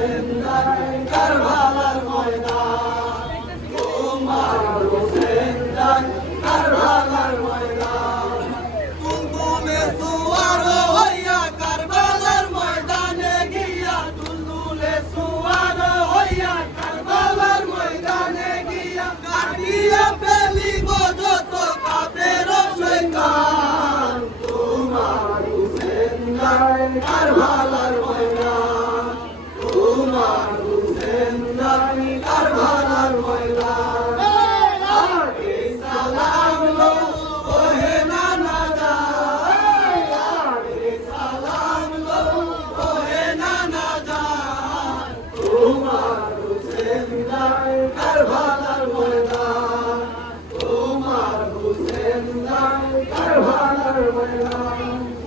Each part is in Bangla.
হুসেন যায় কারবালার ময়দান, তোমার হুসেন যায় কারবালার ময়দান। তুলতুলে সুয়ার হইয়া কারবালার ময়দানে গিয়া, তুলতুলে সুয়ার হইয়া কারবালার ময়দানে গিয়া, কাটিয়া ফেলিব যত কাফের শয়তান। তোমার হুসেন যায় কারবালার ময়দান, তোমার হুসেন যায় কারবালার ময়দান। আগে সালাম লো ওহে নানা জান, আগে সালাম লো ওহে নানা জান। তোমার হুসেন যায় কারবালার ময়দান, তোমার হুসেন যায় কারবালার ময়দান।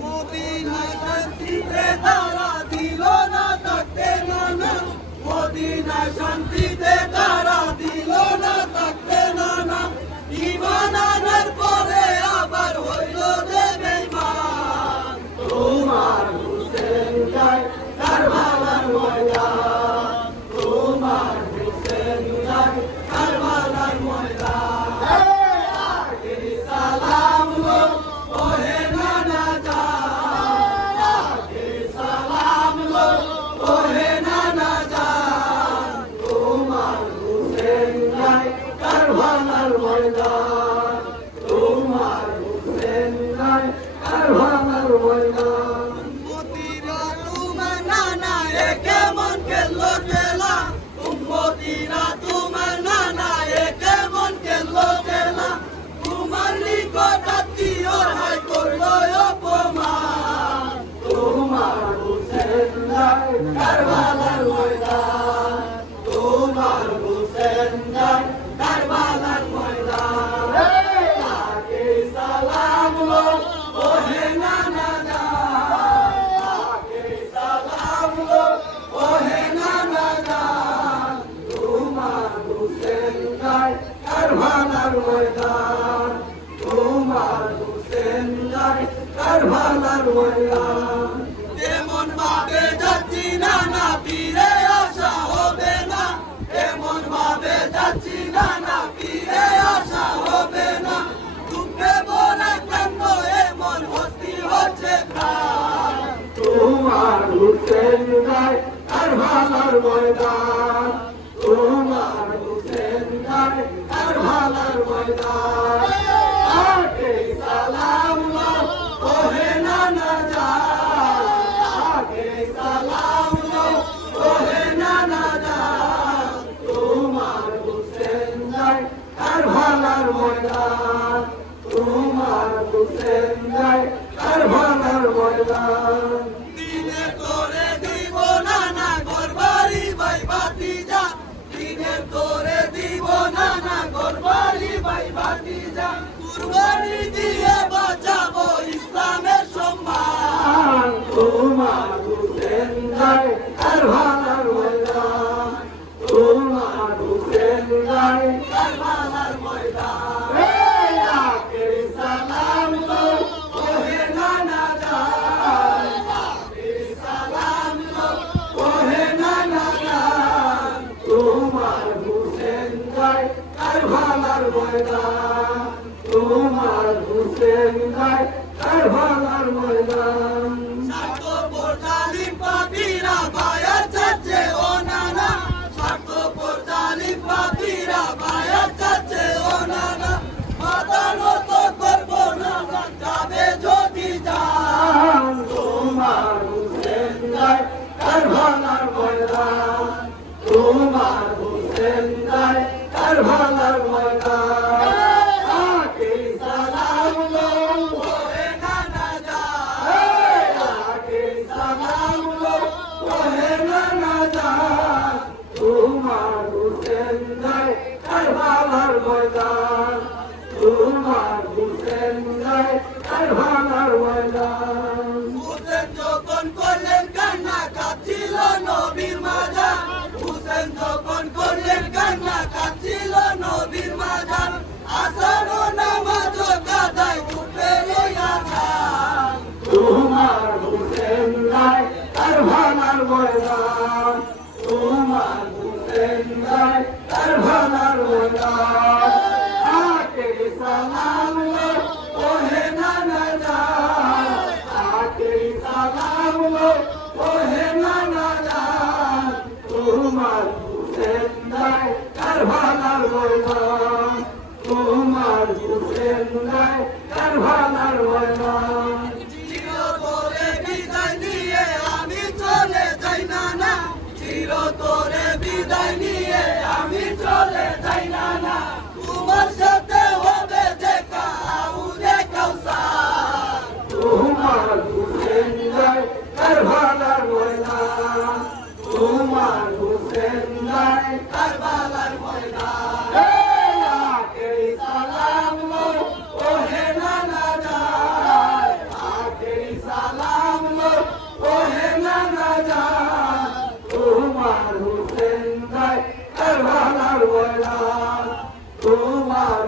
মদিনা শান্তিতে তারা দিল না থাকতে নানা, মদিনা শান্তিতে তারা দিল না থাকতে নানা। ঈমান আনার পরে আবার হইল যে বেঈমান। তোমার হুসেন যায় কারবালার ময়দান, তোমার হুসেন যায় কারবালার ময়দান। আগে সালাম লো ওহে নানা জান, আগে সালাম লো ওহে নানা জান। তোমার হুসেন যায় কারবালার ময়দান, তোমার হুসেন যায় কারবালার ময়দান। উম্মতিরা তোমার নানা এ কেমন খেললো খেলা, উম্মতিরা তোমার নানা এ কেমন খেললো খেলা। তোমার নিকট আত্মীয়র হাই করলো অপমান। তোমার হুসেন যায় কারবালার ময়দান, তোমার হুসেন যায় কারবালার ময়দান। আগে সালাম লো ওহে নানা জান, আগে সালাম লো ওহে নানা জান। তোমার হুসেন যায় কারবালার ময়দান, তোমার হুসেন যায় কারবালার ময়দান। এমন ভাবে যাচ্ছি নানা ফিরে আসা হবে না, এমন ভাবে যাচ্ছি নানা ফিরে আসা হবে না। দুঃখে ভরা কান্দ এমন হস্তি হচ্ছে প্রাণ। তোমার হুসেন যায় কারবালার ময়দান, তোমার হুসেন যায় কারবালার ময়দান। আগে সালাম লো ওহে নানা জান, আগে সালাম লো ওহে নানা জান। তোমার হুসেন যায় কারবালার ময়দান, তোমার হুসেন যায় কারবালার ময়দান। দিনের তোরে দিব নানা ঘরবাড়ি ভাই ভাতিজা, দিনের তোরে দিব নানা ঘরবাড়ি ভাই ভাতিজা। কুরবানি দিয়ে বাঁচাবো ইসলামের সম্মান। তোমার হুসেন যায় কারবালার ময়দান, তোমার হুসেন যায় কারবালার ময়দান। আগে সালাম লো ওহে নানা জান, আগে সালাম লো ওহে নানা জান। তোমার হুসেন যায় কারবালার ময়দান, তোমার হুসেন যায় কারবালার ময়দান। স্বার্থপর জালিম পাপীরা বায়াত চাচ্ছে ও নানা, স্বার্থপর জালিম পাপীরা বায়াত চাচ্ছে ও নানা। মাথা নত করবো না যাবে যদি জান। তোমার হুসেন যায় কারবালার ময়দান, তোমার হুসেন যায় কারবালার ময়দান। আগে সালাম লো ওহে নানা জান, আগে সালাম লো ওহে নানা জান। তোমার হুসেন যায় কারবালার ময়দান, তোমার হুসেন যায় কারবালার ময়দান। হুসেন যখন করলেন কান্না কাঁদছিল নবীর মাজার, হুসেন যখন করলেন কান্না কাঁদছিল নবীর মাজার। আসর ও নামাজ কাদায় উঠবে লইয়া যান। তোমার হুসেন যায় কারবালার ময়দান, তোমায় নিয়ে আমি চলে যাই না না তোমার সাথে হবে দেখা আউলে কাউসার তোমার হুসেন যায় কারবালার ময়দান তোমার হুসেন যায় কারবালার ময়দান আখেরি সালাম লো ওহে নানা জান আখেরি সালাম লো ওহে নানা জান তোমার হুসেন যায় কারবালার ময়দান তোমার